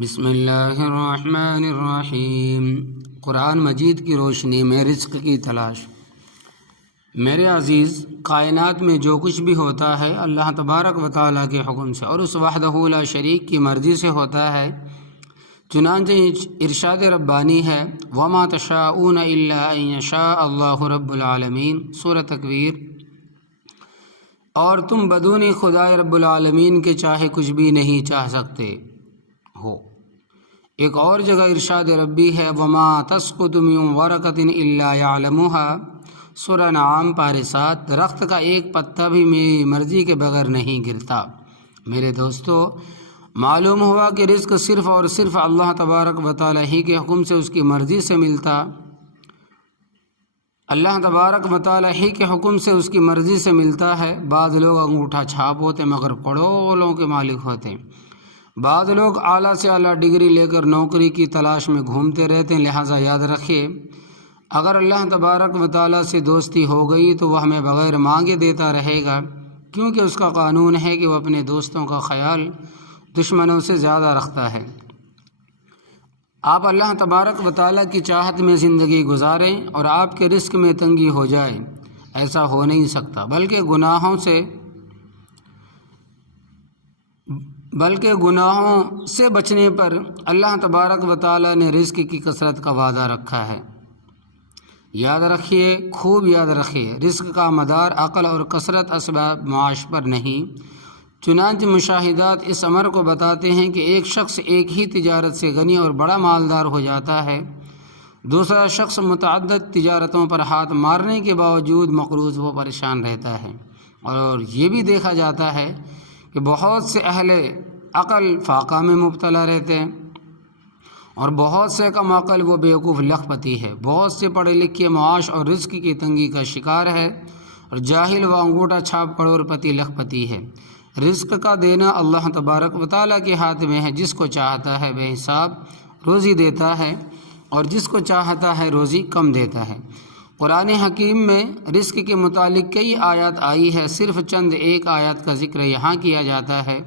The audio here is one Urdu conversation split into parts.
بسم اللہ الرحمن الرحیم۔ قرآن مجید کی روشنی میں رزق کی تلاش۔ میرے عزیز، کائنات میں جو کچھ بھی ہوتا ہے اللہ تبارک و تعالیٰ کے حکم سے اور اس وحدہ لا شریک کی مرضی سے ہوتا ہے۔ چنانچہ ارشاد ربانی ہے وَمَا تَشَاءُونَ إِلَّا أَن يَشَاءَ اللَّهُ رَبُّ الْعَالَمِينَ، سورۃ تکویر۔ اور تم بدون خدائے رب العالمین کے چاہے کچھ بھی نہیں چاہ سکتے ہو۔ ایک اور جگہ ارشاد ربی ہے وَمَا تَسْقُطُ مِن وَرَقَةٍ إِلَّا يَعْلَمُهَا، سورہ انعام پارہ 7۔ درخت کا ایک پتا بھی میری مرضی کے بغیر نہیں گرتا۔ میرے دوستو، معلوم ہوا کہ رزق صرف اور صرف اللہ تبارک و تعالیٰ ہی کے حکم سے، اس کی مرضی سے ملتا۔ اللہ تبارک و تعالیٰ ہی کے حکم سے، اس کی مرضی سے ملتا ہے۔ بعض لوگ انگوٹھا چھاپ ہوتے مگر کروڑوں کے مالک ہوتے۔ بعض لوگ اعلیٰ سے اعلیٰ ڈگری لے کر نوکری کی تلاش میں گھومتے رہتے ہیں۔ لہٰذا یاد رکھیے، اگر اللہ تبارک و تعالیٰ سے دوستی ہو گئی تو وہ ہمیں بغیر مانگے دیتا رہے گا، کیونکہ اس کا قانون ہے کہ وہ اپنے دوستوں کا خیال دشمنوں سے زیادہ رکھتا ہے۔ آپ اللہ تبارک و تعالیٰ کی چاہت میں زندگی گزاریں اور آپ کے رزق میں تنگی ہو جائے، ایسا ہو نہیں سکتا۔ بلکہ گناہوں سے بچنے پر اللہ تبارک و تعالیٰ نے رزق کی کثرت کا وعدہ رکھا ہے۔ یاد رکھیے، خوب یاد رکھیے، رزق کا مدار عقل اور کثرت اسباب معاش پر نہیں۔ چنانچہ مشاہدات اس امر کو بتاتے ہیں کہ ایک شخص ایک ہی تجارت سے غنی اور بڑا مالدار ہو جاتا ہے، دوسرا شخص متعدد تجارتوں پر ہاتھ مارنے کے باوجود مقروض و پریشان رہتا ہے۔ اور یہ بھی دیکھا جاتا ہے کہ بہت سے اہل عقل فاقہ میں مبتلا رہتے ہیں اور بہت سے کم عقل وہ بیوقوف لکھ پتی ہے۔ بہت سے پڑھے لکھے معاش اور رزق کی تنگی کا شکار ہے اور جاہل و انگوٹھا چھاپ کروڑ پتی لکھ پتی ہے۔ رزق کا دینا اللہ تبارک و تعالیٰ کے ہاتھ میں ہے، جس کو چاہتا ہے بے حساب روزی دیتا ہے اور جس کو چاہتا ہے روزی کم دیتا ہے۔ قرآن حکیم میں رزق کے متعلق کئی آیات آئی ہے، صرف چند ایک آیات کا ذکر یہاں کیا جاتا ہے۔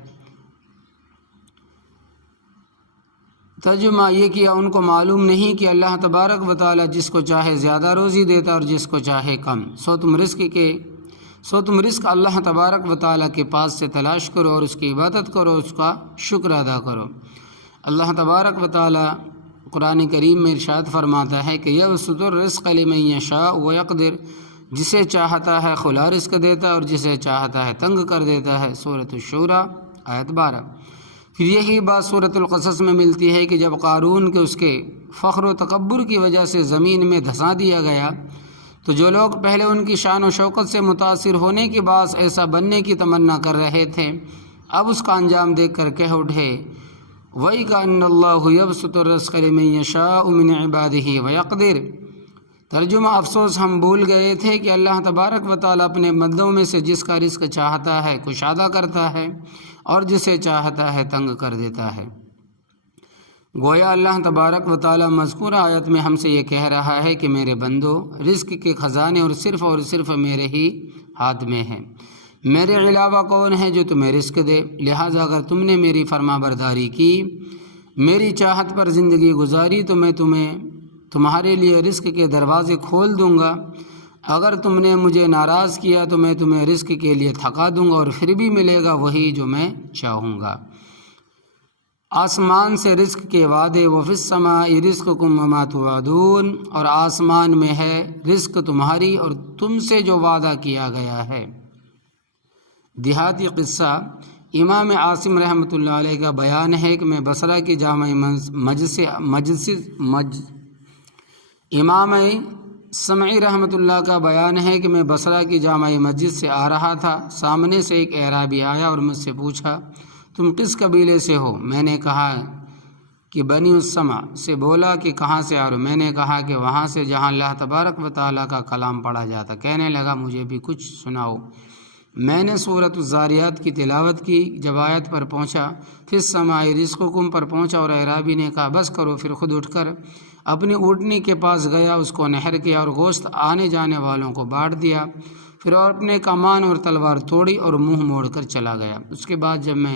ترجمہ یہ کیا ان کو معلوم نہیں کہ اللہ تبارک و تعالیٰ جس کو چاہے زیادہ روزی دیتا اور جس کو چاہے کم۔ سو تم رزق اللہ تبارک و تعالیٰ کے پاس سے تلاش کرو اور اس کی عبادت کرو، اس کا شکر ادا کرو۔ اللہ تبارک و تعالیٰ قرآن کریم میں ارشاد فرماتا ہے کہ یبسط الرزق لمن یشاء ویقدر، جسے چاہتا ہے کھلا رزق دیتا ہے اور جسے چاہتا ہے تنگ کر دیتا ہے، سورۃ الشورى آیت 12۔ پھر یہی بات سورۃ القصص میں ملتی ہے کہ جب قارون کے اس کے فخر و تکبر کی وجہ سے زمین میں دھسا دیا گیا تو جو لوگ پہلے ان کی شان و شوکت سے متاثر ہونے کے باعث ایسا بننے کی تمنا کر رہے تھے، اب اس کا انجام دیکھ کر کہہ اٹھے وَإِكَأَنَّ اللَّهُ يَبْسُطُ الرِّزْقَ لِمَن يَشَاءُ مِنْ عِبَادِهِ وَيَقْدِرُ۔ ترجمہ افسوس، ہم بھول گئے تھے کہ اللہ تبارک و تعالیٰ اپنے بندوں میں سے جس کا رزق چاہتا ہے کشادہ کرتا ہے اور جسے چاہتا ہے تنگ کر دیتا ہے۔ گویا اللہ تبارک و تعالیٰ مذکورہ آیت میں ہم سے یہ کہہ رہا ہے کہ میرے بندو، رزق کے خزانے اور صرف میرے ہی ہاتھ میں ہیں۔ میرے علاوہ کون ہے جو تمہیں رزق دے؟ لہٰذا اگر تم نے میری فرما برداری کی، میری چاہت پر زندگی گزاری تو میں تمہارے لیے رزق کے دروازے کھول دوں گا۔ اگر تم نے مجھے ناراض کیا تو میں تمہیں رزق کے لیے تھکا دوں گا اور پھر بھی ملے گا وہی جو میں چاہوں گا۔ آسمان سے رزق کے وعدے، وفی السماء رزقکم وما توعدون، اور آسمان میں ہے رزق تمہاری اور تم سے جو وعدہ کیا گیا ہے۔ دیہاتی قصہ، امام عاصم رحمۃ اللہ علیہ کا بیان ہے کہ میں بصرہ کی جامع امام سمعی رحمۃ اللہ کا بیان ہے کہ میں بصرہ کی جامع مسجد سے آ رہا تھا، سامنے سے ایک اعرابی آیا اور مجھ سے پوچھا تم کس قبیلے سے ہو؟ میں نے کہا کہ بنی السمع سے۔ بولا کہ کہاں سے آ رہے؟ میں نے کہا کہ وہاں سے جہاں اللہ تبارک و تعالیٰ کا کلام پڑھا جاتا۔ کہنے لگا مجھے بھی کچھ سناؤ۔ میں نے سورۃ الذاریات کی تلاوت کی۔ جب آیت پر پہنچا فی السماء رزقکم پر پہنچا اور اعرابی نے کہا بس کرو، پھر خود اٹھ کر اپنی اونٹنی کے پاس گیا، اس کو نہر کیا اور گوشت آنے جانے والوں کو بانٹ دیا، پھر اپنے کمان اور تلوار توڑی اور منہ موڑ کر چلا گیا۔ اس کے بعد جب میں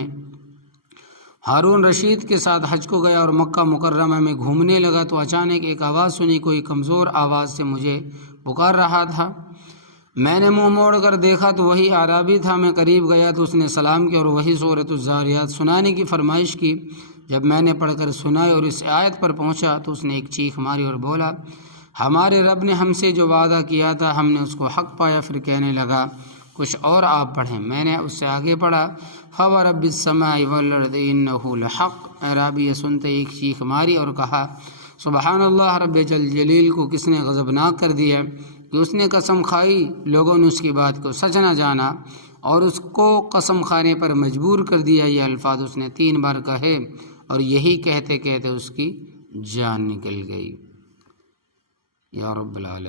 ہارون رشید کے ساتھ حج کو گیا اور مکہ مکرمہ میں گھومنے لگا تو اچانک ایک آواز سنی، کوئی کمزور آواز سے مجھے پکار رہا تھا۔ میں نے منہ موڑ کر دیکھا تو وہی اعرابی تھا۔ میں قریب گیا تو اس نے سلام کیا اور وہی سورۃ الذاریات سنانے کی فرمائش کی۔ جب میں نے پڑھ کر سنائی اور اس آیت پر پہنچا تو اس نے ایک چیخ ماری اور بولا، ہمارے رب نے ہم سے جو وعدہ کیا تھا ہم نے اس کو حق پایا۔ پھر کہنے لگا، کچھ اور آپ پڑھیں۔ میں نے اس سے آگے پڑھا، فورب السماء والارض انہ لحق۔ اعرابی یہ سنتے ایک چیخ ماری اور کہا، سبحان اللہ، رب جل جلیل کو کس نے غضبناک کر دیا کہ اس نے قسم کھائی، لوگوں نے اس کی بات کو سچ نہ جانا اور اس کو قسم کھانے پر مجبور کر دیا۔ یہ الفاظ اس نے 3 بار کہے اور یہی کہتے کہتے اس کی جان نکل گئی۔ یا رب العالمین۔